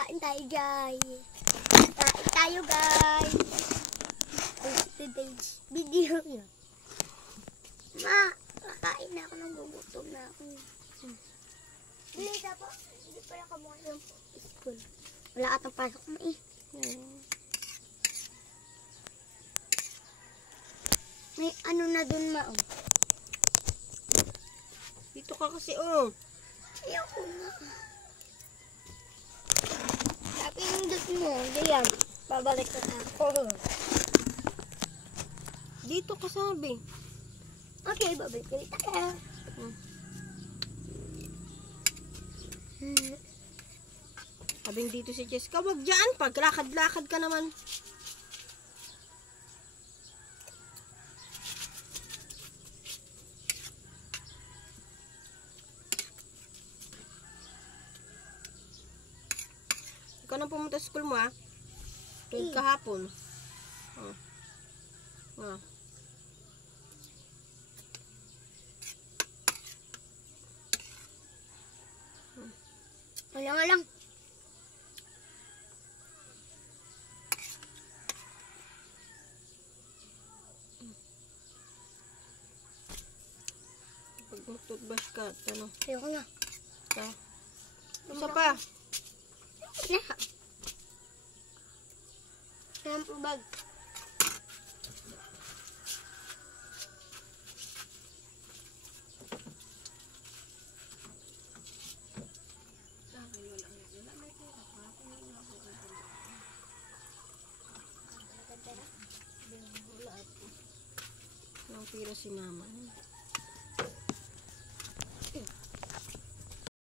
Kain tayo, guys. Kain tayo, guys. Today's video yun. Ma, kakain na ako ng gugutom na ako. Hindi dapat. Hindi pala kamuha yung school. Wala atang pasok na eh. May ano na dun, ma. Dito ka kasi, oh. Ayoko na. Sabi yung dut mo. Diyan. Babalik na ako. Dito ka sabi. Okay, babalik ulit tayo. Sabing dito si Jessica, wag dyan. Paglakad-lakad ka naman. Ikaw nang pumunta sa school mo, ha? Tuwing kahapon. Wala nga lang. Pag mag-toothbrush ka, tanong. Ayoko na. Isa pa. Na. Shampoo bag. Ang pira si mama.